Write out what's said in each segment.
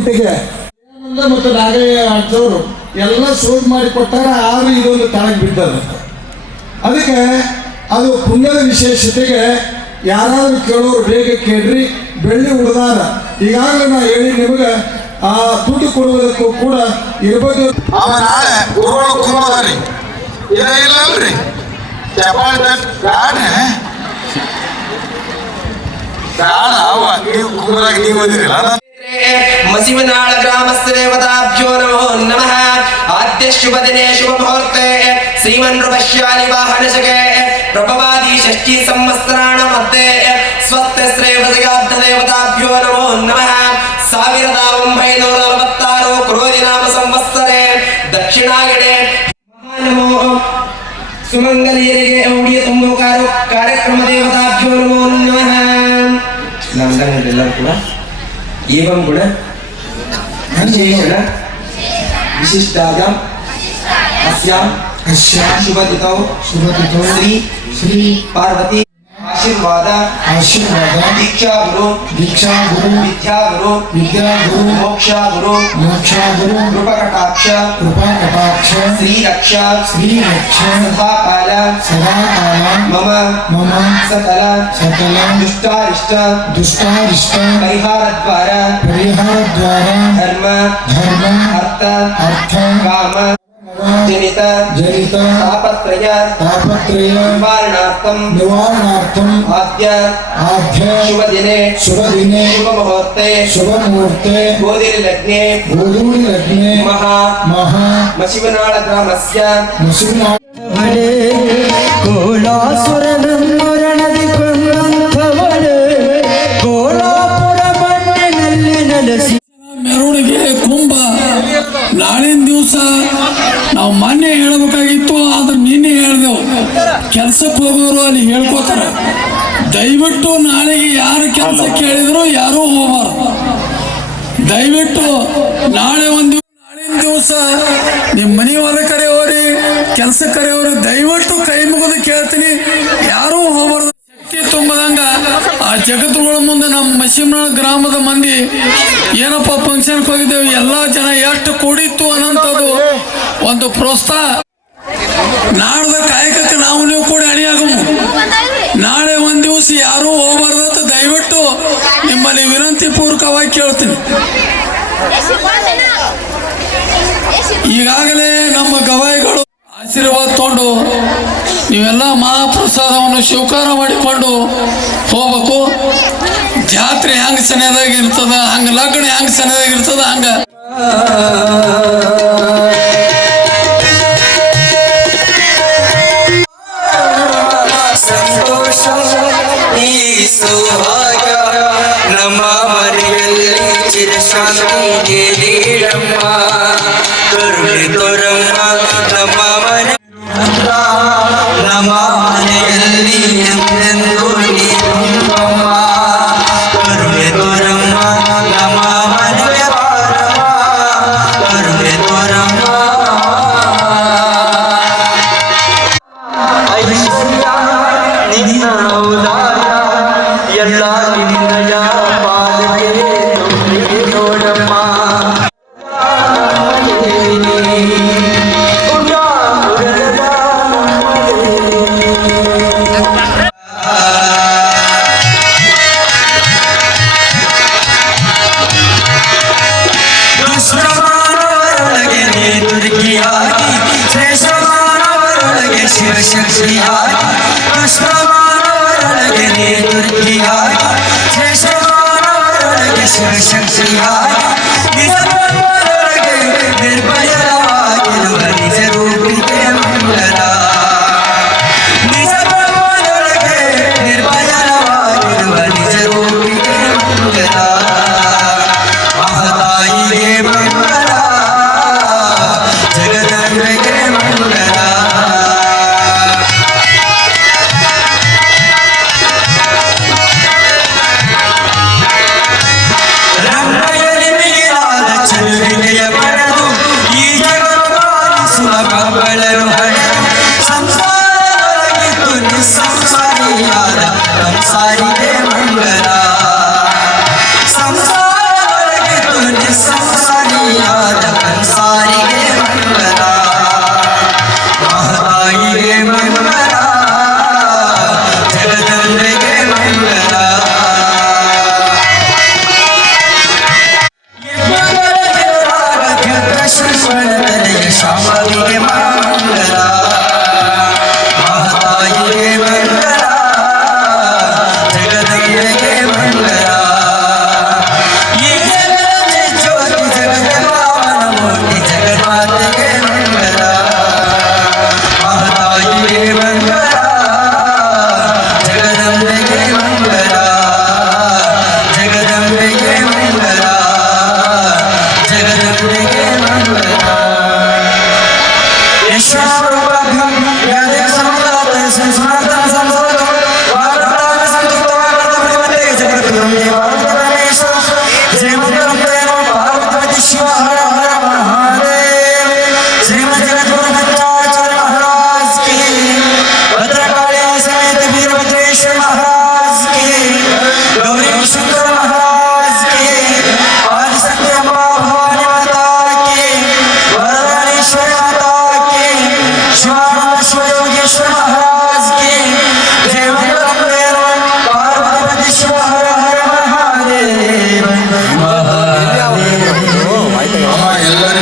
ಗಂಟೆಗೆ ಮತ್ತು ನಾಗಯ್ಯ ಅಜ್ಜವರು ಎಲ್ಲ ಶೋಧ ಮಾಡಿ ಕೊಟ್ಟಾರ. ಆದ್ರೂ ಇದೊಂದು ತಳಗೆ ಬಿದ್ದದ. ಅದಕ್ಕೆ ಅದು ಪುಣ್ಯದ ವಿಶೇಷತೆಗೆ ಯಾರಾದ್ರೂ ಕೇಳೋರು ಬೇಗ ಕೇಳ್ರಿ. ಬೆಳ್ಳಿ ಉಳಿದಾರ ಈಗಾಗಲೇ ನಾ ಹೇಳಿ ನಿಮಗೆ ಆ ದುಡ್ಡು ಕೊಡುವುದಕ್ಕೂ ಕೂಡ ಇರ್ಬೋದು. ನಾಳೆ ಗುರುಗಳು ಕುಂಬದ್ರಿ ಇಲ್ಲಲ್ರಿ ಚಪಾಳಿ ಬ್ಯಾಡ ಅವ ನೀವು ಕುಂಬದಾಗ ನೀವು ಓದಿರಲ್ಲ. ಮಸಿವನಾಳ ಗ್ರಾಮಸ್ಥ ದೇವತಾಭ್ಯೋ ನಮೋ ನಮಃ. ಆದ್ಯ ಶುಭ ದಿನೇ ಶುಭ ಮುಹೂರ್ತೆ ಶ್ರೀಮನ್ ರೂಪಶ್ಯಾಲಿ ವಾಹನಶಕೆ ಪ್ರಭವಾದಿ ಷಷ್ಠಿ ಸಂವತ್ಸರಾಣ ಮಧ್ಯೆ ಸ್ವಸ್ಥ ಶ್ರೇವಸಗಾಬ್ಧ ದೇವತಾಭ್ಯೋ ನಮೋ ನಮಃ. 1946 ಕ್ರೋಧಿ ನಾಮ ಸಂವತ್ಸರೆ ದಕ್ಷಿಣಾಗಡೆ ಮಹಾನಮೋ ಸುಮಂಗಲಿಯರಿಗೆ ಔಡಿಯ ತುಂಬೋ ಕಾರ್ಯಕ್ರಮ ದೇವತಾಭ್ಯೋ ನಮೋ ನಮಃ. ಎಲ್ಲರೂ ಕೂಡ एवं गुण विशेषण विशिष्टायाम अस्याम शुभतिथौ श्री पार्वती आशीर्वाद दीक्षा गुरु विद्या गुरु मोक्षा गुरु कृपा कटाक्ष श्री रक्षा सदा काल मम सकल दुष्टारिष्ट परिहार द्वारा धर्म अर्थ काम जनित तापत्रय निवारणार्थम आद्य शुभ दिने शुभ मुहूर्ते गोधूली लग्ने महा मशिवनाळ ग्रामस्य ಕೋಲಾಸುರನನ್ನೊರಣದಿ ಕೊಂದಂಥವಳೆ ಕೋಲಾಪುರ ಮಣ್ಣಿನಲ್ಲಿ ನೆಲೆಸಿ ಮೆರವಣಿಗೆ ಕುಂಭ ನಾಳಿನ ದಿವಸ ನಾವು ಮೊನ್ನೆ ಹೇಳ್ಬೇಕಾಗಿತ್ತು, ಆದ್ರೆ ನಿನ್ನೆ ಹೇಳ್ದೆವು. ಕೆಲ್ಸಕ್ಕೆ ಹೋಗೋರು ಅಲ್ಲಿ ಹೇಳ್ಕೋತಾರೆ. ದಯವಿಟ್ಟು ನಾಳೆಗೆ ಯಾರು ಕೆಲಸ ಕೇಳಿದ್ರು ಯಾರೂ ಹೋಗಬಾರ್ದು. ದಯವಿಟ್ಟು ನಾಳಿನ ದಿವಸ ನಿಮ್ಮ ಮನೆ ಹೊಲ ಕರೆಯೋರಿ ಕೆಲಸ ಕರೆಯೋರು ದಯವಿಟ್ಟು ಕೈ ಮುಗಿದು ಕೇಳ್ತೀನಿ, ಯಾರೂ ಹೋಗಬಾರ್ದು. ಶಕ್ತಿ ತುಂಬದಂಗ ಆ ಜಗತ್ತುಗಳ ಮುಂದೆ ನಮ್ಮ ಮಶಿಮನಾಳ ಗ್ರಾಮದ ಮಂದಿ ಏನಪ್ಪ ಫಂಕ್ಷನ್ಗೆ ಹೋಗಿದ್ದೇವೆ, ಎಲ್ಲ ಜನ ಎಷ್ಟು ಕೂಡಿತ್ತು ಅನ್ನೋಂಥದ್ದು ಒಂದು ಪ್ರೋತ್ಸಾಹ. ನಾಡ್ದ ಕಾಯಕಕ್ಕೆ ನಾವು ನೀವು ಕೂಡ ಅಣಿಯಾಗಮು. ನಾಳೆ ಒಂದು ದಿವಸ ಯಾರೂ ಹೋಗಬಾರ್ದಂತ ದಯವಿಟ್ಟು ನಿಮ್ಮಲ್ಲಿ ವಿನಂತಿ ಪೂರ್ವಕವಾಗಿ ಕೇಳ್ತೀನಿ. ಈಗಾಗಲೇ ನಮ್ಮ ಗವಾಯಿಗಳು ಆಶೀರ್ವಾದ ತಗೊಂಡು ನೀವೆಲ್ಲ ಮಹಾಪ್ರಸಾದವನ್ನು ಸ್ವೀಕಾರ ಮಾಡಿಕೊಂಡು ಹೋಗ್ಬೇಕು. ಜಾತ್ರೆ ಹೆಂಗೆ ಸನಿಯಾದಾಗಿರ್ತದ ಹಂಗೆ ಲಗ್ನ ಹೆಂಗೆ ಸನಿಯಾದಾಗಿರ್ತದ ಹಂಗೆ ನಮ್ಮ ಮನೆಯಲ್ಲಿ ಚಿರಶಾಂತಿ ನೀಡಮ್ಮ ಕರುಣೆ ತೋರಮ್ಮ. ನಮ್ಮ ಮನೆಯಲ್ಲಿ ಎಂದೆಂದೂ ನೀರಮ್ಮ ಕರುಣೆ ತೋರಮ್ಮ. ನಮ್ಮ ಮನೆಗೆ ಬಾರಮ್ಮ ಕರುಣೆ ತೋರಮ್ಮ. ಐಶ್ವರ್ಯ ನಿನ್ನ ಔದಾರ್ಯ ಎಲ್ಲ ನಿನ್ನಯ ಪಾಲನೆ ನೋಡಮ್ಮ. ದುಷ್ಟಮಾನವರೊಳಗೆ ನೀ ದುರ್ಗಿಯಾಗಿ ಶ್ರೇಷ್ಠಮಾನವರೊಳಗೆ ಶಿವಶಕ್ತಿಯಾಗಿ ದುಷ್ಟಮಾನವರೊಳಗೆ ನೀ ದುರ್ಗಿಯಾಗಿ ಶ್ರೇಷ್ಠಮಾನವರೊಳಗೆ ಶಿವಶಕ್ತಿಯಾಗಿ ನಿಜಮಾನವರೊಳಗೆ ನಿರ್ಭಯವಾಗಿರುವ ನಿಜ ರೂಪಿಗೆ ಮಂಗಲ. ನಿಜಮಾನವರೊಳಗೆ ನಿರ್ಭಯವಾಗಿರುವ ನಿಜ ರೂಪಿಗೆ ಮಂಗಲ. ಮಹತಾಯಿಗೆ ಮಂಗಲ ಜಗದಂಬೆಗೆ ಮಂಗಲ. ರಂಗಯಲ್ಲಿ ಮಿಗಿಲಾದ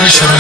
ಶರಣ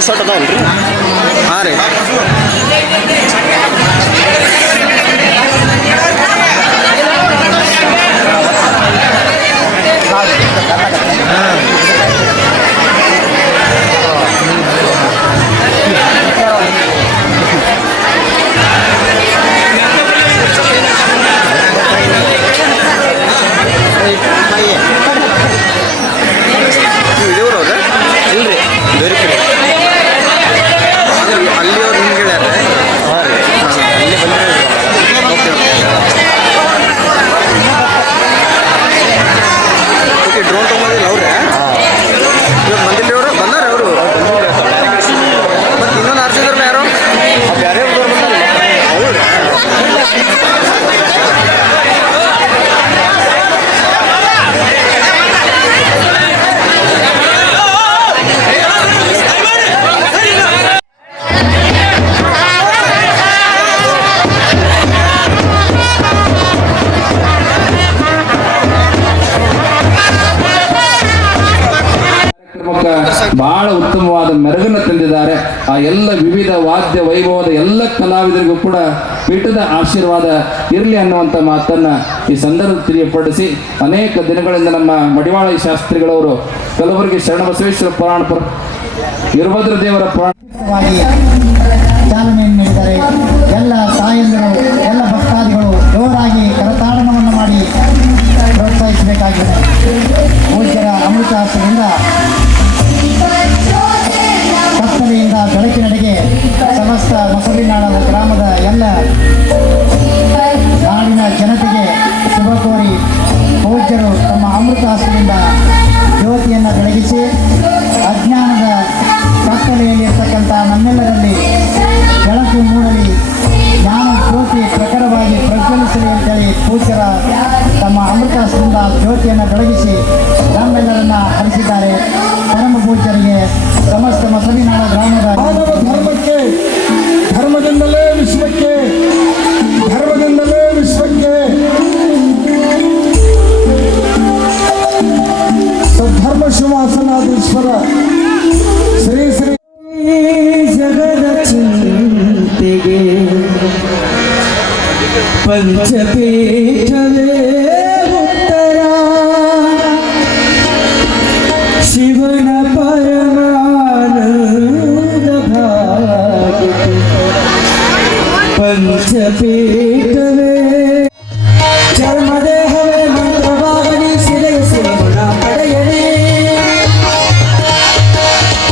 ಶಾಟ್ ಅದಾವಲ್ರಿ? ಹಾಂ ರೀ. ಬಹಳ ಉತ್ತಮವಾದ ಮೆರುಗನ್ನು ತಂದಿದ್ದಾರೆ. ಆ ಎಲ್ಲ ವಿವಿಧ ವಾದ್ಯ ವೈಭವದ ಎಲ್ಲ ಕಲಾವಿದರಿಗೂ ಕೂಡ ಪೀಠದ ಆಶೀರ್ವಾದ ಇರಲಿ ಅನ್ನುವಂಥ ಮಾತನ್ನ ಈ ಸಂದರ್ಭ ತಿಳಿಯಪಡಿಸಿ, ಅನೇಕ ದಿನಗಳಿಂದ ನಮ್ಮ ಮಡಿವಾಳ ಶಾಸ್ತ್ರಿಗಳವರು ಕಲಬುರಗಿ ಶರಣಬಸವೇಶ್ವರ ಪುರಾಣ ವೀರಭದ್ರ ದೇವರ ಪುರಾಣ ಚಾಲನೆಯನ್ನು ನೀಡಿದ್ದಾರೆ. ಎಲ್ಲ ತಾಯಂದಿರು, ಎಲ್ಲ ಭಕ್ತಾದಿಗಳು ಜೋರಾಗಿ ಕರತಾಡನವನ್ನು ಮಾಡಿ ಪ್ರೋತ್ಸಾಹಿಸಬೇಕಾಗಿದೆ. ಪೂಜ್ಯರ ಅಮೃತಾಸ್ತ್ರದಿಂದ ಕತ್ತಲೆಯಿಂದ ಬೆಳಕಿನೆಡೆಗೆ ಸಮಸ್ತ ಮೊಸಲಿನಾಳ ಗ್ರಾಮದ ಎಲ್ಲ ನಾಡಿನ ಜನತೆಗೆ ಶುಭ ಕೋರಿ ಪೂಜ್ಯರು ತಮ್ಮ ಅಮೃತಾಸ್ತ್ರದಿಂದ ಜ್ಯೋತಿಯನ್ನು ಬೆಳಗಿಸಿ ಅಜ್ಞಾನದ ಕತ್ತಲೆಯಲ್ಲಿರ್ತಕ್ಕಂಥ ನಮ್ಮೆಲ್ಲರಲ್ಲಿ ಬೆಳಕು ಮೂಡಲಿ, ಜ್ಞಾನ ಜ್ಯೋತಿ ಪ್ರಖರವಾಗಿ ಪ್ರಜ್ವಲಿಸಲಿ ಅಂತೇಳಿ ಪೂಜ್ಯರ ತಮ್ಮ ಅಮೃತಾಸ್ತ್ರದಿಂದ ಜ್ಯೋತಿಯನ್ನು ಬೆಳಗಿಸಿ ನಮ್ಮೆಲ್ಲರನ್ನ ಹರಿಸಿದ್ದಾರೆ. ಪರಮ ಪೂಜ್ಯರಿಗೆ ಸಮಸ್ತ ಮೊಸಲಿನಾಳ ಗ್ರಾಮದ ಮಾನವ ಧರ್ಮಕ್ಕೆ, ಧರ್ಮದಿಂದಲೇ ವಿಶ್ವಕ್ಕೆ, ಧರ್ಮದಿಂದಲೇ ವಿಶ್ವಕ್ಕೆ ಸದ್ಧರ್ಮ ಶಿವಾಸನಾಧೀಶ್ವರ ಶ್ರೀ ಶ್ರೀ ಜಗದ ಚಿಂತೆಗೆ ಪಂಚಪೀಠವೇ ಉತ್ತರ, ಶಿವನ ಪರಮಾನಂದ ಭಾಗ್ಯಕ್ಕೆ ಪಂಚಪೀಠವೇ ಚರ್ಮದೇಹವೇ ಮಂತ್ರವಾಗಲಿ ಶಿಲೆಯ ಶಿವನ ಪಡೆಯಲಿ,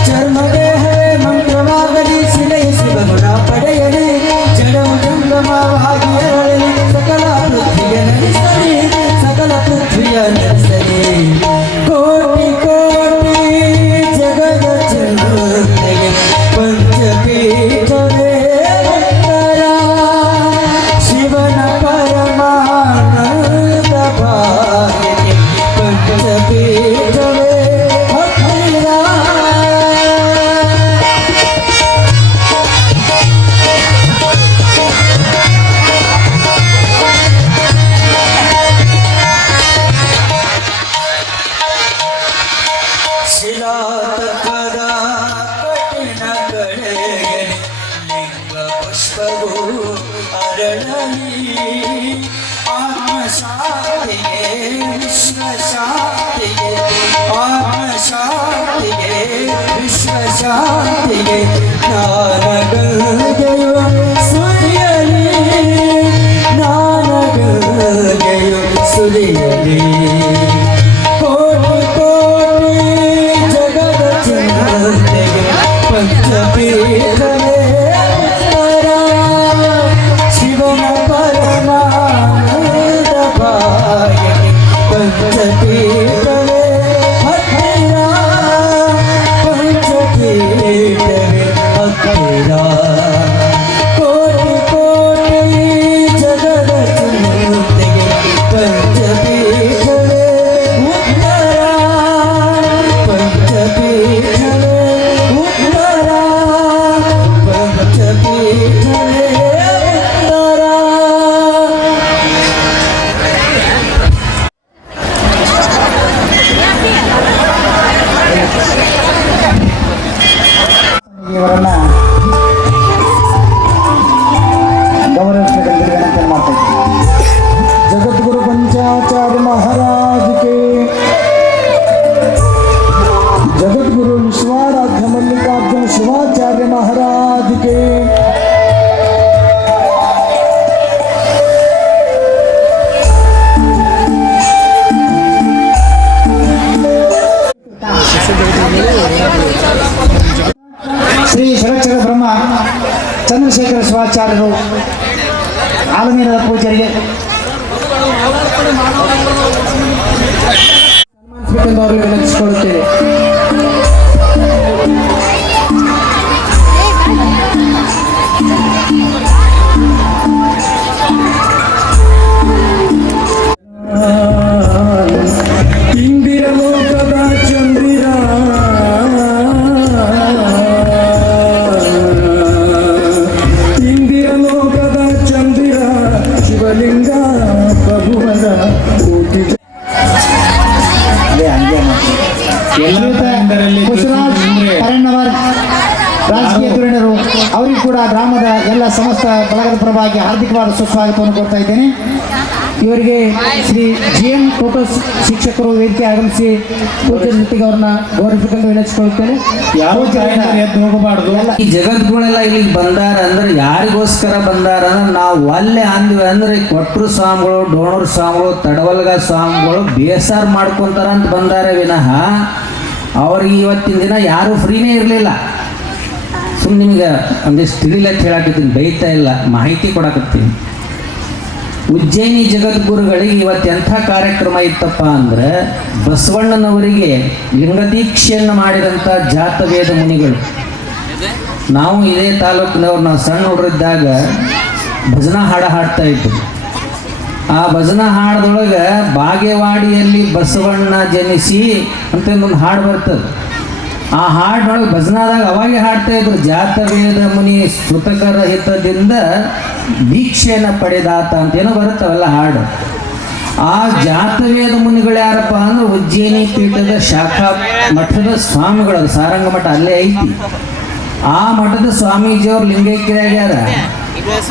ಚರ್ಮದೇಹವೇ ಮಂತ್ರವಾಗಲಿ ಶಿಲೆಯ ಶಿವನ ಪಡೆಯಲಿ, ಜಡವು ಜಂಗಮವಾಗಿ ಎರಳಲಿ, ಸಕಲ ಪೃಥ್ವಿಯ ನಡೆಸಲಿ, ಸಕಲ ಪೃಥ್ವಿಯ ನಡೆಸಲಿ, ಕೋಟಿ ಕೋಟಿ ಜಗದ ಜನತೆಗೆ ಪಂಚಪೀಠವೇ ಉತ್ತರ, ಶಿವನ ಪರಮಾನಂದ ಭಾಗ್ಯಕ್ಕೆ ಪಂಚಪೀಠವೇ ಹತ್ತಿರ. ಶಿಲಾತತ್ವದ ಕಠಿಣ ಕಳೆಯಲಿ, ಲಿಂಗ ಪುಷ್ಪವು ಅರಳಲಿ, ಆತ್ಮಶಾಂತಿಗೆ ವಿಶ್ವಶಾಂತಿಗೆ, ಆತ್ಮಶಾಂತಿಗೆ ವಿಶ್ವಶಾಂತಿಗೆ ಜ್ಞಾನಗಂಗೆಯು ಸುರಿಯಲಿ, ಜ್ಞಾನಗಂಗೆಯು ಸುರಿಯಲಿ, ಕೋಟಿ ಕೋಟಿ ಜಗದ ಜನತೆಗೆ ಪಂಚಪೀಠವೇ ಉತ್ತರ, ಶಿವನ ಪರಮಾನಂದ ಭಾಗ್ಯಕ್ಕೆ ಪಂಚಪೀಠವೇ ಹತ್ತಿರ, ಪಂಚಪೀಠವೇ ಹತ್ತಿರ, ಕೋಟಿ ಕೋಟಿ ಜಗದ ಜನತೆಗೆ ಪಂಚಪೀಠವೇ ಉತ್ತರ, ಪಂಚಪೀಠವೇ ಉತ್ತರ, ಪಂಚಪೀಠವೇ ಉತ್ತರ. ಇವರನ್ನ ಗೌರವಿಸಬೇಕೆಂದು ವಿನಂತಿ ಮಾಡ್ತಾ ಇದ್ದೀನಿ. ಜಗದ್ಗುರು पंचाचार्य महाराज के, जगद्गुरु विश्वाराध्य मल्लिकार्जुन शिवाचार्य महाराज के, ಶ್ರೀ ಷಡಕ್ಷರ ಬ್ರಹ್ಮ ಚಂದ್ರಶೇಖರ ಶಿವಾಚಾರ್ಯರು ಆಲಮೀರದ ಪೂಜಾರಿಗೆ ಸನ್ಮಾನಿಸಬೇಕೆಂದು ಅವರಿಗೆ ವಿನಂತಿಸಿಕೊಳ್ಳುತ್ತೇವೆ. ಇಂದಿರ ಲೋಕದ ಚಂದಿರ, ಇಂದಿರ ಲೋಕದ ಚಂದಿರ, ಶಿವಲಿಂಗ ಪ್ರಭುವನ ಕೋಟಿ ಹಂಗೆ ಸಮಸ್ತ ಬಳಗದ ಪರವಾಗಿ ಹಾರ್ದಿಕವಾದ ಸುಸ್ವಾಗತವನ್ನು ಕೊಡ್ತಾ ಇದ್ದೇನೆ. ಇವರಿಗೆ ಶ್ರೀ GM ಟೋಟೋ ಶಿಕ್ಷಕರು ವೇದಿಕೆ ಆಗಮಿಸಿ ಪೂಜ್ಯರ ಜೊತೆಗೆ ಅವ್ರನ್ನ ಗೌರವಿಸಬೇಕೆಂದು ವಿನಂತಿಸಿಕೊಳ್ಳುತ್ತೇನೆ. ಎದ್ದು ಹೋಗಬಾರ್ದು. ಈ ಜಗದ್ಗುಳೆಲ್ಲ ಇಲ್ಲಿಗೆ ಬಂದಾರ ಅಂದ್ರೆ ಯಾರಿಗೋಸ್ಕರ ಬಂದಾರ ಅಂದ್ರೆ ನಾವು ಅಲ್ಲೇ ಅಂದ್ವಿ ಅಂದ್ರೆ ಕೊಟ್ರು ಸ್ವಾಮಿಗಳು, ಡೋಣೂರು ಸ್ವಾಮಿಗಳು, ತಡವಲ್ಗ ಸ್ವಾಮಿಗಳು ಬೇಸಾರ್ ಮಾಡ್ಕೊಂತಾರ ಅಂತ ಬಂದಾರ ವಿನಃ ಅವ್ರಿಗೆ ಇವತ್ತಿನ ದಿನ ಯಾರು ಫ್ರೀನೇ ಇರಲಿಲ್ಲ. ಸುಮ್ಮನೆ ನಿಮಗೆ ಒಂದಿಷ್ಟು ತಿಳಿಲಕ್ಕೆ ಹೇಳಾಕತ್ತೀನಿ, ಬೈತಾ ಇಲ್ಲ, ಮಾಹಿತಿ ಕೊಡಕತ್ತೀನಿ. ಉಜ್ಜಯಿನಿ ಜಗದ್ಗುರುಗಳಿಗೆ ಇವತ್ತು ಎಂಥ ಕಾರ್ಯಕ್ರಮ ಇತ್ತಪ್ಪ ಅಂದ್ರೆ ಬಸವಣ್ಣನವರಿಗೆ ಲಿಂಗದೀಕ್ಷೆಯನ್ನು ಮಾಡಿದಂಥ ಜಾತವೇದ ಮುನಿಗಳು. ನಾವು ಇದೇ ತಾಲೂಕಿನವ್ರು, ನಾವು ಸಣ್ಣ ಹುಡುಗರಿದ್ದಾಗ ಭಜನಾ ಹಾಡು ಹಾಡ್ತಾ ಇದ್ವಿ. ಆ ಭಜನಾ ಹಾಡದೊಳಗೆ ಬಾಗೇವಾಡಿಯಲ್ಲಿ ಬಸವಣ್ಣ ಜನಿಸಿ ಅಂತ ಒಂದು ಹಾಡು ಬರ್ತದೆ. ಆ ಹಾಡಿನೊಳಗೆ ಭಜನಾದಾಗ ಅವಾಗೆ ಹಾಡ್ತಾ ಇದ್ರು, ಜಾತವೇದ ಮುನಿ ಸುತಕರ ಹಿತದಿಂದ ದೀಕ್ಷೆಯನ್ನು ಪಡೆದಾತ ಅಂತೇನೋ ಬರುತ್ತವಲ್ಲ ಹಾಡು. ಆ ಜಾತವೇದ ಮುನಿಗಳು ಯಾರಪ್ಪ ಅಂದ್ರೆ ಉಜ್ಜಯಿನಿ ಪೀಠದ ಶಾಖಾ ಮಠದ ಸ್ವಾಮಿಗಳು. ಅದು ಸಾರಂಗ ಮಠ ಅಲ್ಲೇ ಐತಿ. ಆ ಮಠದ ಸ್ವಾಮೀಜಿಯವ್ರು ಲಿಂಗೈಕ್ಯರಾಗ್ಯಾರ.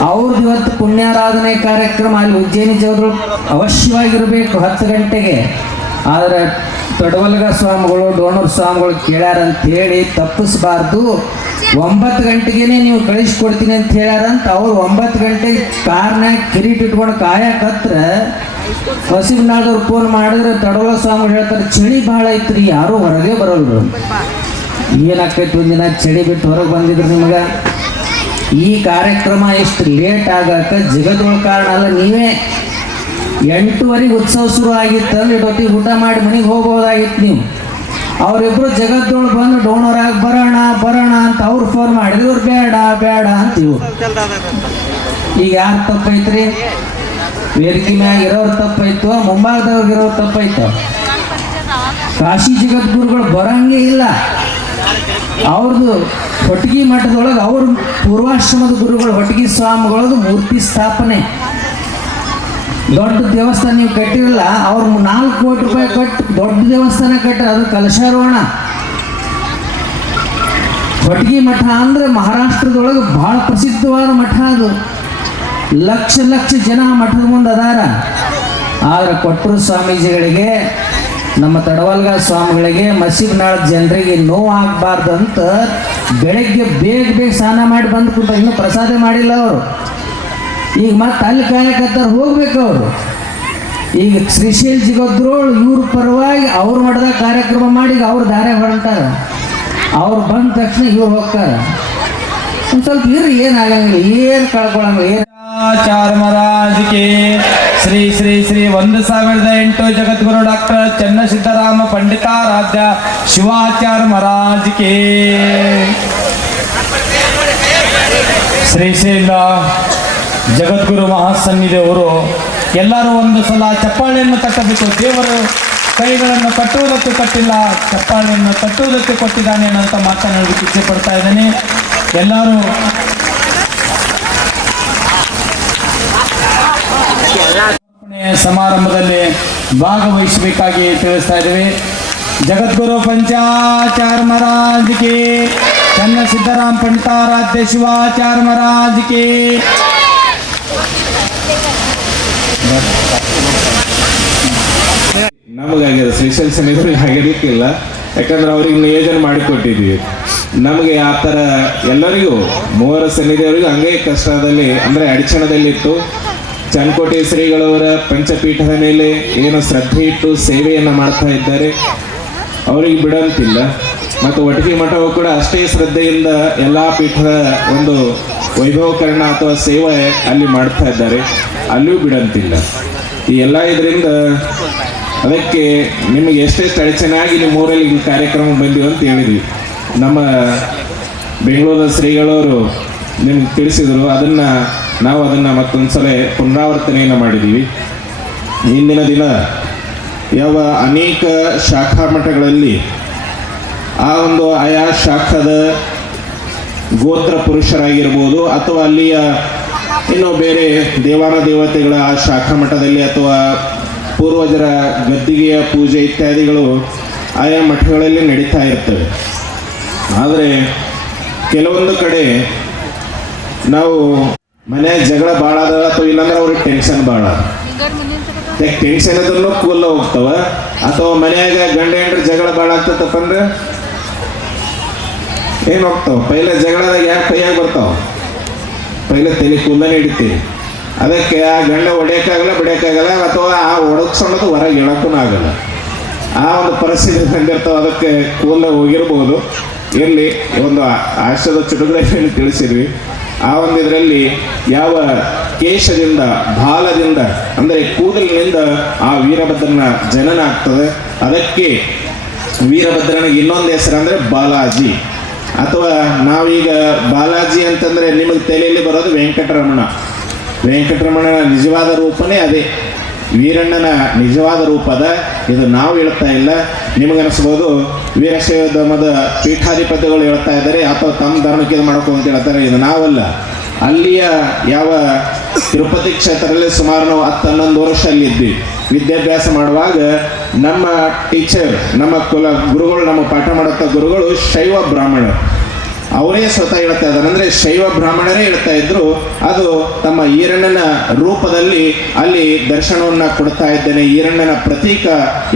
ಅವ್ರದ್ದು ಇವತ್ತು ಪುಣ್ಯಾರಾಧನೆ ಕಾರ್ಯಕ್ರಮ ಅಲ್ಲಿ ಉಜ್ಜಯಿನಿ ಜವರು ಅವಶ್ಯವಾಗಿರಬೇಕು 10 ಗಂಟೆಗೆ. ಆದರೆ ತಡವಲ್ಗ ಸ್ವಾಮಿಗಳು, ಡೋಣೂರು ಸ್ವಾಮಿಗಳು ಕೇಳ್ಯಾರಂತ ಹೇಳಿ ತಪ್ಪಿಸಬಾರ್ದು. 9 ಗಂಟೆಗೇನೆ ನೀವು ಕಳಿಸ್ಕೊಡ್ತೀನಿ ಅಂತ ಹೇಳ್ಯಾರಂತ ಅವ್ರು 9 ಗಂಟೆಗೆ ಕಾರ್ನಾಗ ಕಿರೀಟ್ ಇಟ್ಕೊಂಡು ಕಾಯಕತ್ರ ಹೊಸಿಬನಾಳದವ್ರು ಫೋನ್ ಮಾಡಿದ್ರೆ ತಡವಲ್ಗ ಸ್ವಾಮಿಗಳು ಹೇಳ್ತಾರೆ, ಚಳಿ ಭಾಳ ಐತ್ರಿ, ಯಾರೂ ಹೊರಗೆ ಬರೋಲ್ರು. ಏನಾಗ್ತೈತಿ, ಒಂದಿನ ಚಳಿ ಬಿಟ್ಟು ಹೊರಗೆ ಬಂದಿದ್ರು ನಿಮ್ಗೆ. ಈ ಕಾರ್ಯಕ್ರಮ ಎಷ್ಟು ಲೇಟ್ ಆಗಕ್ಕೆ ಜಗದೊಳ ಕಾರಣ ಅಲ್ಲ, ನೀವೇ. 8:30 ಉತ್ಸವ ಶುರು ಆಗಿತ್ತು ಅಂದ್ರೆ ಇಷ್ಟೊತ್ತಿಗೆ ಊಟ ಮಾಡಿ ಮನೆಗೆ ಹೋಗ್ಬೋದಾಗಿತ್ತು ನೀವು. ಅವರಿಬ್ರು ಜಗತ್ತೊಳಗೆ ಬಂದು ಡೋಣೂರಾಗ ಬರೋಣ ಅಂತ ಅವ್ರು ಫೋನ್ ಮಾಡಿದ್ರು, ಇವ್ರು ಬೇಡ ಅಂತ ಇವ್ರು. ಈಗ ಯಾರು ತಪ್ಪೈತ್ರಿ? ವೇದಿಕೆ ಮ್ಯಾಗ ಇರೋರು ತಪ್ಪಾಯ್ತು, ಮುಂಭಾಗದವ್ರಿಗೆ ಇರೋರು ತಪ್ಪಾಯ್ತು. ಕಾಶಿ ಜಗದ್ಗುರುಗಳು ಬರಂಗೇ ಇಲ್ಲ. ಅವ್ರದ್ದು ಹೊಟ್ಗಿ ಮಠದೊಳಗೆ ಅವ್ರ ಪೂರ್ವಾಶ್ರಮದ ಗುರುಗಳು ಹೊಟ್ಗಿ ಸ್ವಾಮಿಗಳದು ಮೂರ್ತಿ ಸ್ಥಾಪನೆ. ದೊಡ್ಡ ದೇವಸ್ಥಾನ ನೀವು ಕಟ್ಟಿರಲ್ಲ, ಅವ್ರು 4 ಕೋಟಿ ರೂಪಾಯಿ ಕಟ್ಟಿ ದೊಡ್ಡ ದೇವಸ್ಥಾನ ಕಟ್ಟರು, ಅದು ಕಲಶಾರೋಹಣ. ಹೊಟ್ಗಿ ಮಠ ಅಂದ್ರೆ ಮಹಾರಾಷ್ಟ್ರದೊಳಗೆ ಬಹಳ ಪ್ರಸಿದ್ಧವಾದ ಮಠ. ಅದು ಲಕ್ಷ ಜನ ಮಠದ ಮುಂದೆ ಅದಾರ. ಆದ್ರೆ ಕೊಟ್ಟರು ಸ್ವಾಮೀಜಿಗಳಿಗೆ, ನಮ್ಮ ತಡವಲ್ಗ ಸ್ವಾಮಿಗಳಿಗೆ, ಮಸೀಬ್ನಾಳ ಜನರಿಗೆ ನೋವು ಆಗಬಾರ್ದು ಅಂತ ಬೆಳಗ್ಗೆ ಬೇಗ ಸ್ನಾನ ಮಾಡಿ ಬಂದು ಕೂತ, ಇನ್ನೂ ಪ್ರಸಾದ ಮಾಡಿಲ್ಲ ಅವರು. ಈಗ ಮತ್ತೆ ಅಲ್ಲಿ ಕಾಯಕತ್ತಾರ, ಹೋಗ್ಬೇಕು ಅವರು. ಈಗ ಶ್ರೀಶೈಲ ಜಗದ್ರೋಳು ಇವ್ರ ಪರವಾಗಿ ಅವ್ರ ಮಠದಾಗ ಕಾರ್ಯಕ್ರಮ ಮಾಡಿ ಅವ್ರ ದಾರೆ ಹೊರಟಾರ. ಅವ್ರು ಬಂದ ತಕ್ಷಣ ಇವ್ರು ಹೋಗ್ತಾರ. ಒಂದು ಸ್ವಲ್ಪ ಇರ್ರಿ, ಏನಾಗಂಗಿಲ್ಲ, ಏನು ಕಳ್ಕೊಳಂಗಿಲ್ಲ. ಏನು ಆಚಾರ್ಯ ಮಹಾರಾಜ್ ಕೆ ಶ್ರೀ ಶ್ರೀ ಶ್ರೀ 1008 ಜಗದ್ಗುರು ಡಾಕ್ಟರ್ ಚನ್ನಸಿದ್ದರಾಮ ಪಂಡಿತಾರಾಧ್ಯ ಶಿವಾಚಾರ್ಯ ಮಹಾರಾಜ್ ಕೆ ಶ್ರೀಶೈಲ ಜಗದ್ಗುರು ಮಹಾಸನ್ನಿಧಿಯವರು ಎಲ್ಲರೂ ಒಂದು ಸಲ ಚಪ್ಪಾಳೆಯನ್ನು ತಟ್ಟಬೇಕು. ದೇವರು ಕೈಗಳನ್ನು ಕಟ್ಟುವುದಕ್ಕೆ ಕಟ್ಟಿಲ್ಲ, ಚಪ್ಪಾಳೆಯನ್ನು ತಟ್ಟುವುದಕ್ಕೆ ಕೊಟ್ಟಿದ್ದಾನೆ ಅಂತ ಮಾತನಾಡಲಿಕ್ಕೆ ಇಚ್ಛೆ ಪಡ್ತಾ ಇದ್ದೇನೆ. ಎಲ್ಲರೂ ಸಮಾರಂಭದಲ್ಲಿ ಭಾಗವಹಿಸಬೇಕಾಗಿ ತಿಳಿಸ್ತಾ ಇದ್ದೇವೆ. ಜಗದ್ಗುರು ಪಂಚಾಚಾರ್ಯ ಮಹಾರಾಜ್ ಕೆ, ಚನ್ನ ಸಿದ್ದರಾಮ ಪಂಡಿತಾರಾಧ್ಯ ಶಿವಾಚಾರ್ಯ ಮಹಾರಾಜ್ ಕೆ. ನಮಗಾಗ್ಯದ ಶ್ರೀಶೈಲ ಸನ್ನಿಧಿಗೆ ಆಗಿರ್ಲಿಕ್ಕಿಲ್ಲ, ಯಾಕಂದ್ರೆ ಅವ್ರಿಗೆ ನಿಯೋಜನೆ ಮಾಡಿಕೊಟ್ಟಿದ್ವಿ. ನಮಗೆ ಆ ಥರ ಎಲ್ಲರಿಗೂ 3 ಸನ್ನಿಧಿಯವರಿಗೂ ಹಂಗೆ ಕಷ್ಟದಲ್ಲಿ ಅಂದರೆ ಅಡಚಣದಲ್ಲಿತ್ತು. ಚನ್ನಕೋಟೆ ಶ್ರೀಗಳವರ ಪಂಚಪೀಠದ ಮೇಲೆ ಏನು ಶ್ರದ್ಧೆ ಇಟ್ಟು ಸೇವೆಯನ್ನು ಮಾಡ್ತಾ ಇದ್ದಾರೆ, ಅವರಿಗೆ ಬಿಡಂತಿಲ್ಲ. ಮತ್ತು ಒಟ್ಟಿಗೆ ಮಠವು ಕೂಡ ಅಷ್ಟೇ ಶ್ರದ್ಧೆಯಿಂದ ಎಲ್ಲ ಪೀಠದ ಒಂದು ವೈಭವಕರಣ ಅಥವಾ ಸೇವೆ ಅಲ್ಲಿ ಮಾಡ್ತಾ ಇದ್ದಾರೆ, ಅಲ್ಲಿಯೂ ಬಿಡಂತಿಲ್ಲ. ಈ ಎಲ್ಲ ಇದರಿಂದ ಅದಕ್ಕೆ ನಿಮಗೆ ಎಷ್ಟೆಷ್ಟು ಅಡಚಣೆಯಾಗಿ ನೀವು ಊರಲ್ಲಿ ಈ ಕಾರ್ಯಕ್ರಮ ಬಂದೀವಿ ಅಂತ ಹೇಳಿದ್ವಿ. ನಮ್ಮ ಬೆಂಗಳೂರಿನ ಶ್ರೀಗಳವರು ನಿಮ್ಗೆ ತಿಳಿಸಿದರು, ನಾವು ಅದನ್ನು ಮತ್ತೊಂದು ಸಲ ಪುನರಾವರ್ತನೆಯನ್ನು ಮಾಡಿದ್ದೀವಿ. ಇಂದಿನ ದಿನ ಯಾವ ಅನೇಕ ಶಾಖಾ ಮಠಗಳಲ್ಲಿ ಆ ಒಂದು ಆಯಾ ಶಾಖದ ಗೋತ್ರ ಪುರುಷರಾಗಿರ್ಬೋದು ಅಥವಾ ಅಲ್ಲಿಯ ಇನ್ನೂ ಬೇರೆ ದೇವಾನ ದೇವತೆಗಳ ಆ ಶಾಖಾ ಮಠದಲ್ಲಿ ಅಥವಾ ಪೂರ್ವಜರ ಗದ್ದಿಗೆಯ ಪೂಜೆ ಇತ್ಯಾದಿಗಳು ಆಯಾ ಮಠಗಳಲ್ಲಿ ನಡೀತಾ ಇರ್ತವೆ. ಆದರೆ ಕೆಲವೊಂದು ಕಡೆ ನಾವು ಮನ್ಯಾಗ ಜಗಳ ಭಾಳ ಅದ ಅಥವಾ ಇಲ್ಲಾಂದ್ರೆ ಅವ್ರಿಗೆ ಟೆನ್ಷನ್ ಭಾಳ ಟೆನ್ಷನ್ ಅದನ್ನು ಕೂಲ ಹೋಗ್ತಾವ, ಅಥವಾ ಮನ್ಯಾಗ ಗಂಡ ಹೆಂಡ್ರ ಜಗಳ ಭಾಳ ಆಗ್ತದಪ್ಪ ಅಂದ್ರೆ ಏನು ಹೋಗ್ತಾವ, ಪೈಲೆ ಜಗಳದಾಗ ಯಾಕೆ ಕೈಯಾಗ ಬರ್ತಾವ, ಪೈಲೆ ತಲೆ ಕೂದಲೇ ಹಿಡಿತೀವಿ. ಅದಕ್ಕೆ ಆ ಗಂಡ ಹೊಡೆಯೋಕ್ಕಾಗಲ್ಲ ಬಿಡೋಕ್ಕಾಗಲ್ಲ, ಅಥವಾ ಆ ಒಡಗ್ಸೋಣದು ಹೊರಗೆ ಹೇಳಕ್ಕೂ ಆಗಲ್ಲ. ಆ ಒಂದು ಪರಿಸ್ಥಿತಿ ಬಂದಿರ್ತಾವೆ. ಅದಕ್ಕೆ ಕೂದಲ ಹೋಗಿರ್ಬೋದು. ಇರಲಿ, ಒಂದು ಆಶದ ಚುಟುಕುಗಳನ್ನು ತಿಳಿಸಿದ್ವಿ. ಆ ಒಂದು ಇದರಲ್ಲಿ ಯಾವ ಕೇಶದಿಂದ ಬಾಲದಿಂದ ಅಂದರೆ ಕೂದಲಿನಿಂದ ಆ ವೀರಭದ್ರನ ಜನನ ಆಗ್ತದೆ. ಅದಕ್ಕೆ ವೀರಭದ್ರನಿಗೆ ಇನ್ನೊಂದು ಹೆಸರು ಅಂದರೆ ಬಾಲಾಜಿ. ಅಥವಾ ನಾವೀಗ ಬಾಲಾಜಿ ಅಂತಂದರೆ ನಿಮಗೆ ತಲೆಯಲ್ಲಿ ಬರೋದು ವೆಂಕಟರಮಣ. ವೆಂಕಟರಮಣನ ನಿಜವಾದ ರೂಪನೇ ಅದೇ, ವೀರಣ್ಣನ ನಿಜವಾದ ರೂಪದ. ಇದು ನಾವು ಹೇಳ್ತಾ ಇಲ್ಲ, ನಿಮಗನಿಸ್ಬೋದು ವೀರಶೈವ ಧರ್ಮದ ಪೀಠಾಧಿಪತಿಗಳು ಹೇಳ್ತಾ ಇದ್ದಾರೆ, ಅಥವಾ ತಮ್ಮ ಧರ್ಮಕ್ಕೆ ಇದು ಮಾಡ್ಕೊ ಅಂತ ಹೇಳ್ತಾರೆ. ಇದು ನಾವಲ್ಲ. ಅಲ್ಲಿಯ ಯಾವ ತಿರುಪತಿ ಕ್ಷೇತ್ರದಲ್ಲಿ ಸುಮಾರು ನಾವು 10-11 ವರ್ಷ ಅಲ್ಲಿದ್ವಿ. ವಿದ್ಯಾಭ್ಯಾಸ ಮಾಡುವಾಗ ನಮ್ಮ ಟೀಚರ್, ನಮ್ಮ ಗುರುಗಳು, ನಮ್ಮ ಪಾಠ ಮಾಡುತ್ತ ಗುರುಗಳು ಶೈವ ಬ್ರಾಹ್ಮಣರು. ಅವರೇ ಸ್ವತಃ ಹೇಳ್ತಾ ಇದ್ದಾರೆ, ಅಂದರೆ ಶೈವ ಬ್ರಾಹ್ಮಣರೇ ಹೇಳ್ತಾ ಇದ್ರು, ಅದು ತಮ್ಮ ಈರಣ್ಣನ ರೂಪದಲ್ಲಿ ಅಲ್ಲಿ ದರ್ಶನವನ್ನು ಕೊಡ್ತಾ ಇದ್ದೇನೆ. ಈರಣ್ಣನ ಪ್ರತೀಕ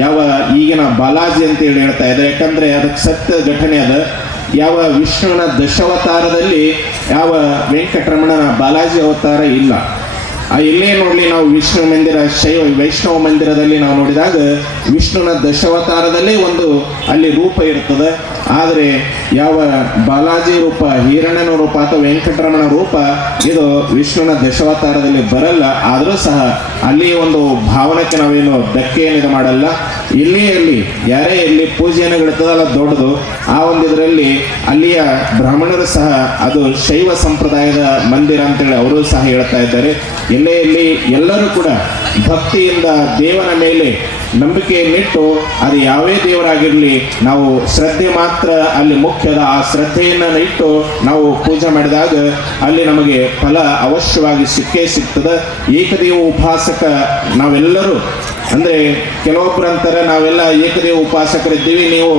ಯಾವ ಈಗಿನ ಬಾಲಾಜಿ ಅಂತೇಳಿ ಹೇಳ್ತಾ ಇದ್ದಾರೆ. ಯಾಕಂದರೆ ಅದಕ್ಕೆ ಸತ್ಯ ಘಟನೆ ಅದ. ಯಾವ ವಿಷ್ಣುವಿನ ದಶಾವತಾರದಲ್ಲಿ ಯಾವ ವೆಂಕಟರಮಣನ ಬಾಲಾಜಿ ಅವತಾರ ಇಲ್ಲ. ಇಲ್ಲೇ ನೋಡಲಿ, ನಾವು ವಿಷ್ಣು ಮಂದಿರ ವೈಷ್ಣವ ಮಂದಿರದಲ್ಲಿ ನಾವು ನೋಡಿದಾಗ ವಿಷ್ಣುವಿನ ದಶಾವತಾರದಲ್ಲಿ ಒಂದು ಅಲ್ಲಿ ರೂಪ ಇರ್ತದೆ. ಆದರೆ ಯಾವ ಬಾಲಾಜಿ ರೂಪ, ಹಿರಣ್ಣನ ರೂಪ ಅಥವಾ ವೆಂಕಟರಮಣ ರೂಪ ಇದು ವಿಷ್ಣುವಿನ ದಶಾವತಾರದಲ್ಲಿ ಬರಲ್ಲ. ಆದರೂ ಸಹ ಅಲ್ಲಿ ಒಂದು ಭಾವನೆಗೆ ನಾವೇನು ಧಕ್ಕೆ ಏನಿದೆ ಮಾಡಲ್ಲ. ಇಲ್ಲಿ ಯಾರೇ ಇಲ್ಲಿ ಪೂಜೆಯನ್ನು ಇಡ್ತದಲ್ಲ ದೊಡ್ಡದು, ಆ ಒಂದು ಇದರಲ್ಲಿ ಅಲ್ಲಿಯ ಬ್ರಾಹ್ಮಣರು ಸಹ ಅದು ಶೈವ ಸಂಪ್ರದಾಯದ ಮಂದಿರ ಅಂತೇಳಿ ಅವರು ಸಹ ಹೇಳ್ತಾ ಇದ್ದಾರೆ. ಇಲ್ಲಿ ಎಲ್ಲರೂ ಕೂಡ ಭಕ್ತಿಯಿಂದ ದೇವರ ಮೇಲೆ ನಂಬಿಕೆಯನ್ನಿಟ್ಟು, ಅದು ಯಾವೇ ದೇವರಾಗಿರಲಿ ನಾವು ಶ್ರದ್ಧೆ ಮಾತ್ರ ಅಲ್ಲಿ ಮುಖ್ಯದ. ಆ ಶ್ರದ್ಧೆಯನ್ನು ಇಟ್ಟು ನಾವು ಪೂಜೆ ಮಾಡಿದಾಗ ಅಲ್ಲಿ ನಮಗೆ ಫಲ ಅವಶ್ಯವಾಗಿ ಸಿಕ್ಕೇ ಸಿಗ್ತದೆ. ಏಕದೇವ ಉಪಾಸಕ ನಾವೆಲ್ಲರೂ, ಅಂದರೆ ಕೆಲವೊಬ್ಬರು ಅಂತಾರೆ ನಾವೆಲ್ಲ ಏಕದೇವ ಉಪಾಸಕರಿದ್ದೀವಿ, ನೀವು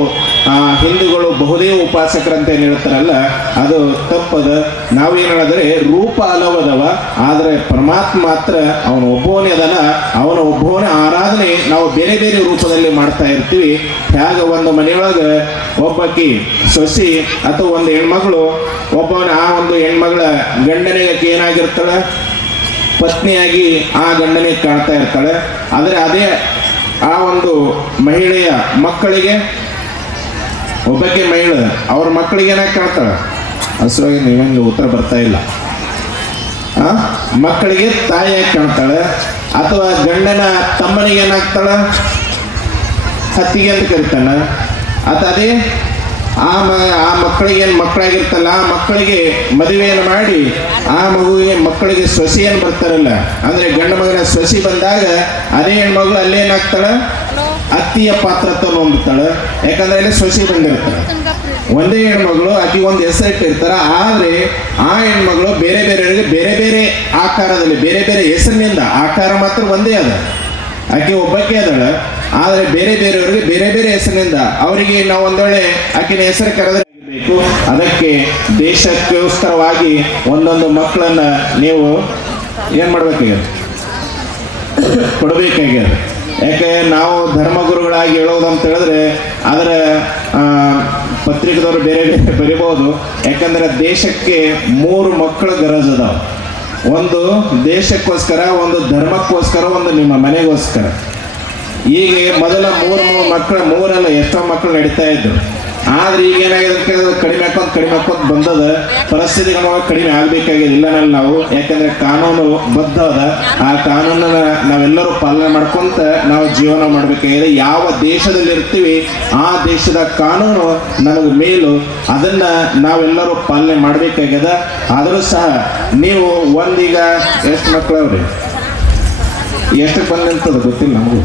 ಹಿಂದೂಗಳು ಬಹುದೇವ ಉಪಾಸಕರಂತ ಏನು ಹೇಳ್ತಾರಲ್ಲ, ಅದು ತಪ್ಪದ. ನಾವೇನು ಹೇಳಿದ್ರೆ ರೂಪ ಹಲವದವ, ಆದರೆ ಪರಮಾತ್ಮ ಮಾತ್ರ ಅವನು ಒಬ್ಬವನೇ ಅದನ. ಅವನ ಒಬ್ಬವನೇ ಆರಾಧನೆ ನಾವು ಬೇರೆ ಬೇರೆ ರೂಪದಲ್ಲಿ ಮಾಡ್ತಾ ಇರ್ತೀವಿ. ಹೇಗೆ ಒಂದು ಮನೆಯೊಳಗೆ ಒಬ್ಬಾಕಿ ಸೊಸಿ ಅಥವಾ ಒಂದು ಹೆಣ್ಮಗಳು ಒಬ್ಬವನ ಆ ಒಂದು ಹೆಣ್ಮಗಳ ಗಂಡನಿಗೆ ಏನಾಗಿರ್ತಾಳೆ, ಪತ್ನಿಯಾಗಿ ಆ ಗಂಡನಿಗೆ ಕಾಣ್ತಾ ಇರ್ತಾಳೆ. ಆದರೆ ಅದೇ ಆ ಒಂದು ಮಹಿಳೆಯ ಮಕ್ಕಳಿಗೆ, ಒಬ್ಬಕ್ಕೆ ಮಹಿಳೆ ಅವ್ರ ಮಕ್ಕಳಿಗೆ ಏನಾಗಿ ಕಾಣ್ತಾಳೆ, ಹಸುವಾಗಿ ನೀವೇನು ಉತ್ತರ ಬರ್ತಾ ಇಲ್ಲ, ಮಕ್ಕಳಿಗೆ ತಾಯಿಯಾಗಿ ಕಾಣ್ತಾಳೆ. ಅಥವಾ ಗಂಡನ ತಮ್ಮನಿಗೆ ಏನಾಗ್ತಾಳೆ, ಹತ್ತಿಗೆ ಅಂತ ಕರಿತಾನೆ. ಅದೇ ಆ ಮಕ್ಕಳಿಗೆ ಏನು ಮಕ್ಕಳಾಗಿರ್ತಲ್ಲ, ಆ ಮಕ್ಕಳಿಗೆ ಮದುವೆಯನ್ನು ಮಾಡಿ ಆ ಮಗುವಿಗೆ ಮಕ್ಕಳಿಗೆ ಸೊಸೆಯನ್ನು ಬರ್ತಾರಲ್ಲ, ಅಂದರೆ ಗಂಡ ಮಗನ ಸೊಸಿ ಬಂದಾಗ ಅದೇ ಹೆಣ್ಮಗಳು ಅಲ್ಲೇನಾಗ್ತಾಳೆ, ಅತ್ತಿಯ ಪಾತ್ರತ್ವ ಹೊಂದುತ್ತಾಳೆ. ಯಾಕಂದ್ರೆ ಅಲ್ಲಿ ಸೊಸಿ ಬಂದಿರ್ತಾಳೆ. ಒಂದೇ ಹೆಣ್ಮಗಳು ಆಕೆಗೆ ಒಂದು ಹೆಸರಿಟ್ಟಿರ್ತಾರೆ. ಆದರೆ ಆ ಹೆಣ್ಮಗಳು ಬೇರೆ ಬೇರೆಯವರಿಗೆ ಬೇರೆ ಬೇರೆ ಆಕಾರದಲ್ಲಿ ಬೇರೆ ಬೇರೆ ಹೆಸರಿನಿಂದ, ಆಕಾರ ಮಾತ್ರ ಒಂದೇ ಅದ, ಆಕೆ ಒಬ್ಬಕ್ಕೆ ಅದಳ. ಆದರೆ ಬೇರೆ ಬೇರೆಯವರಿಗೆ ಬೇರೆ ಬೇರೆ ಹೆಸರಿನಿಂದ ಅವರಿಗೆ ನಾವು ಒಂದು ವೇಳೆ ಆಕೆನ ಹೆಸರು ಕರೆದ್ರೆ ಬೇಕು. ಅದಕ್ಕೆ ದೇಶಕ್ಕೋಸ್ಕರವಾಗಿ ಒಂದೊಂದು ಮಕ್ಕಳನ್ನ ನೀವು ಏನು ಮಾಡ್ಬೇಕಾಗ್ಯದ, ಕೊಡಬೇಕಾಗ್ಯದ. ಯಾಕೆ ನಾವು ಧರ್ಮಗುರುಗಳಾಗಿ ಹೇಳೋದು ಅಂತ ಹೇಳಿದ್ರೆ ಅದರ ಪತ್ರಿಕೆದವರು ಬೇರೆ ಬೇರೆ ಬರಿಬೋದು. ಯಾಕಂದ್ರೆ ದೇಶಕ್ಕೆ 3 ಮಕ್ಕಳ ಗರಜ್ ಅದಾವ. ಒಂದು ದೇಶಕ್ಕೋಸ್ಕರ, ಒಂದು ಧರ್ಮಕ್ಕೋಸ್ಕರ, ಒಂದು ನಿಮ್ಮ ಮನೆಗೋಸ್ಕರ. ಹೀಗೆ ಮೊದಲ 3 ಮಕ್ಕಳು, 3 ಅಲ್ಲ ಎಷ್ಟೋ ಮಕ್ಕಳು ನಡೀತಾ ಇದ್ರು. ಆದ್ರೆ ಈಗ ಏನಾಗಿದೆ, ಕಡಿಮೆ ಹಾಕೋದು ಬಂದದ. ಪರಿಸ್ಥಿತಿ ನಮಗೆ ಕಡಿಮೆ ಆಗ್ಬೇಕಾಗಿದೆ ಇಲ್ಲನಲ್ಲಿ ನಾವು. ಯಾಕಂದ್ರೆ ಕಾನೂನು ಬದ್ಧ ಅದ. ಆ ಕಾನೂನನ್ನ ನಾವೆಲ್ಲರೂ ಪಾಲನೆ ಮಾಡ್ಕೊಂತ ನಾವು ಜೀವನ ಮಾಡಬೇಕಾಗಿದೆ. ಯಾವ ದೇಶದಲ್ಲಿ ಇರ್ತೀವಿ ಆ ದೇಶದ ಕಾನೂನು ನಮಗೆ ಮೇಲು, ಅದನ್ನ ನಾವೆಲ್ಲರೂ ಪಾಲನೆ ಮಾಡಬೇಕಾಗ್ಯದ. ಆದರೂ ಸಹ ನೀವು ಒಂದೀಗ ಎಷ್ಟು ಮಕ್ಕಳವ್ರಿ, ಎಷ್ಟು ಬಂದಂತದ ಗೊತ್ತಿಲ್ಲ ನಮಗೂ.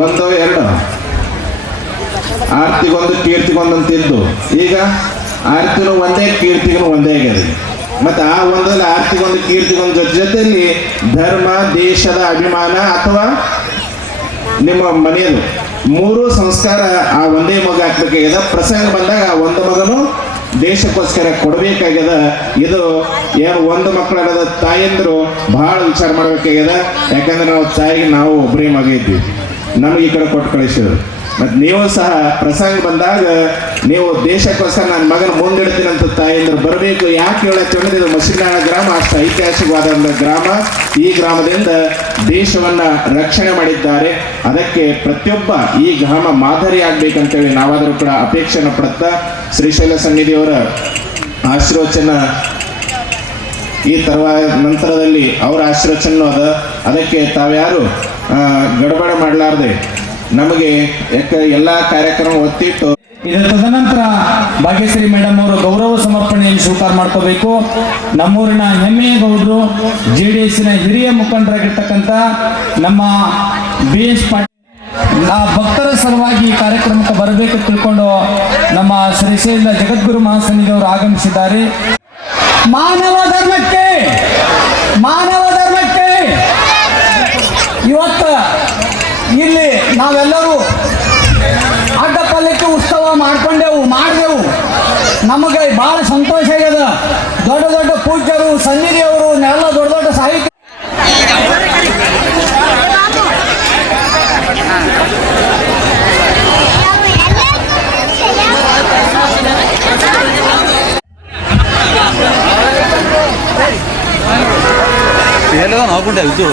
1 2 ಆರ್ತಿಗೊಂದು ಕೀರ್ತಿಗೊಂದು ಅಂತಿದ್ದು, ಈಗ ಆರ್ತಿನೂ ಒಂದೇ ಕೀರ್ತಿಗೂ ಒಂದೇ ಆಗ್ಯದ. ಮತ್ತು ಆ ಒಂದಲ್ಲಿ ಆರ್ತಿಗೊಂದು ಕೀರ್ತಿಗೊಂದು ಜೊತೆಯಲ್ಲಿ ಧರ್ಮ, ದೇಶದ ಅಭಿಮಾನ ಅಥವಾ ನಿಮ್ಮ ಮನೆಯದು 3 ಸಂಸ್ಕಾರ ಆ ಒಂದೇ ಮಗ ಹಾಕ್ಬೇಕಾಗ್ಯದ. ಪ್ರಸಂಗ ಬಂದಾಗ ಆ ಒಂದು ಮಗನು ದೇಶಕ್ಕೋಸ್ಕರ ಕೊಡಬೇಕಾಗ್ಯದ. ಇದು ಏನು ಒಂದು ಮಕ್ಕಳಾದ ತಾಯಂದ್ರು ಬಹಳ ವಿಚಾರ ಮಾಡ್ಬೇಕಾಗ್ಯದ. ಯಾಕಂದ್ರೆ ನಾವು ತಾಯಿಗೆ ನಾವು ಒಬ್ಬರೇ ಮಗ ಇದ್ದೀವಿ, ನಮಗೆ ಈ ಕಡೆ ಕೊಟ್ಟು ಕಳಿಸಿದ್ರು. ಮತ್ತು ನೀವು ಸಹ ಪ್ರಸಂಗ ಬಂದಾಗ ನೀವು ದೇಶಕ್ಕೋಸ್ಕರ ನನ್ನ ಮಗನ ಮುಂದಿಡ್ತೀನಿ ಅಂತ ತಾಯಂದ್ರು ಬರಬೇಕು. ಯಾಕೆ ಹೇಳತ್ತೀವಿ ಅಂದ್ರೆ ಇದು ಮಸಿನಾಳ ಗ್ರಾಮ ಅಷ್ಟು ಐತಿಹಾಸಿಕವಾದ ಗ್ರಾಮ. ಈ ಗ್ರಾಮದಿಂದ ದೇಶವನ್ನ ರಕ್ಷಣೆ ಮಾಡಿದ್ದಾರೆ. ಅದಕ್ಕೆ ಪ್ರತಿಯೊಬ್ಬ ಈ ಗ್ರಾಮ ಮಾದರಿ ಆಗ್ಬೇಕಂತೇಳಿ ನಾವಾದರೂ ಕೂಡ ಅಪೇಕ್ಷೆಯನ್ನು ಪಡುತ್ತಾ ಶ್ರೀಶೈಲ ಸನ್ನಿಧಿಯವರ ಆಶೀರ್ವಚನ ಈ ನಂತರದಲ್ಲಿ ಅವರ ಆಶೀರ್ವಚನ ಅದ. ಅದಕ್ಕೆ ತಾವ್ಯಾರು ಗಡಬಡ ಮಾಡಲಾರ್ದೆ ನಮಗೆ ಎಲ್ಲ ಕಾರ್ಯಕ್ರಮ ಒತ್ತಿಟ್ಟು ಇದರ ತದನಂತರ ಭಾಗ್ಯಶ್ರೀ ಮೇಡಮ್ ಅವರು ಗೌರವ ಸಮರ್ಪಣೆಯನ್ನು ಸ್ವೀಕಾರ ಮಾಡ್ಕೋಬೇಕು. ನಮ್ಮೂರಿನ ಹೆಮ್ಮೆಯ ಗೌಡರು JDS ಹಿರಿಯ ಮುಖಂಡರಾಗಿರ್ತಕ್ಕಂಥ ನಮ್ಮ BS ಪಾಟೀಲ್ ಆ ಭಕ್ತರ ಸಲುವಾಗಿ ಈ ಕಾರ್ಯಕ್ರಮಕ್ಕೆ ಬರಬೇಕು ತಿಳ್ಕೊಂಡು ನಮ್ಮ ಶ್ರೀಶೈಲ ಜಗದ್ಗುರು ಮಹಾಸನ್ನಿಧಿಯವರು ಆಗಮಿಸಿದ್ದಾರೆ. ಮಾನವ ಧರ್ಮಕ್ಕೆ ಇವತ್ತು ಇಲ್ಲಿ ನಾವೆಲ್ಲರೂ ಅಡ್ಡಪಲ್ಲಕ್ಕಿ ಉತ್ಸವ ಮಾಡಿದೆವು. ನಮಗೆ ಭಾಳ ಸಂತೋಷ ಆಗ್ಯದ. ದೊಡ್ಡ ದೊಡ್ಡ ಪೂಜ್ಯರು ಸನ್ನಿಧಿಯವರು ಎಲ್ಲ ದೊಡ್ಡ ದೊಡ್ಡ ಸಾಹಿತ್ಯ ಎಲ್ಲ ನೋಡ್ಕೊಂಡೆ ಇದು